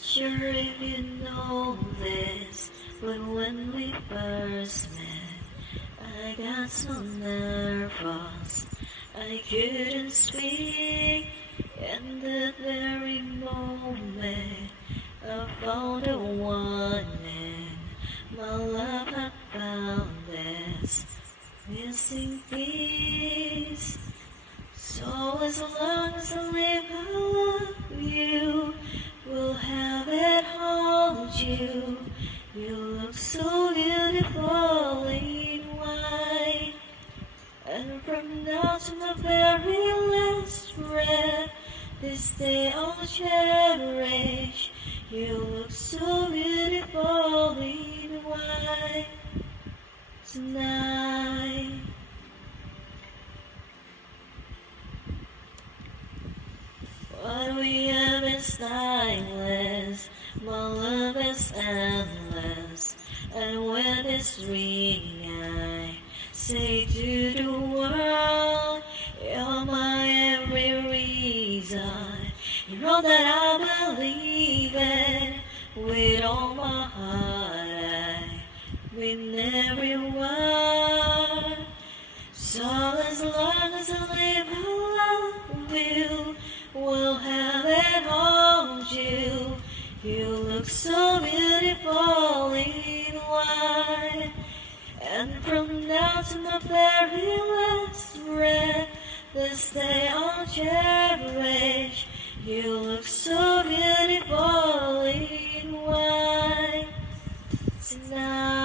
sure if you know this, but when we first met, I got so nervous I couldn't speak. In that very moment, I found the one, and my love had found this missing piece. So as long as I live, I love you. We'll have it, hold you. You look so beautiful in white. And from now to my very last breath, this day I'll cherish. You look so beautiful in white tonight. What we have is timeless, my love is endless, and when it's ringing, I say to the world, you're my every reason. You're all that I believe in, with all my heart, I win every word. So as long as I live, I love you. We'll have it, hold you. You look so beautiful in white. And from now to my very last breath, this day I'll cherish. You look so beautiful in white tonight.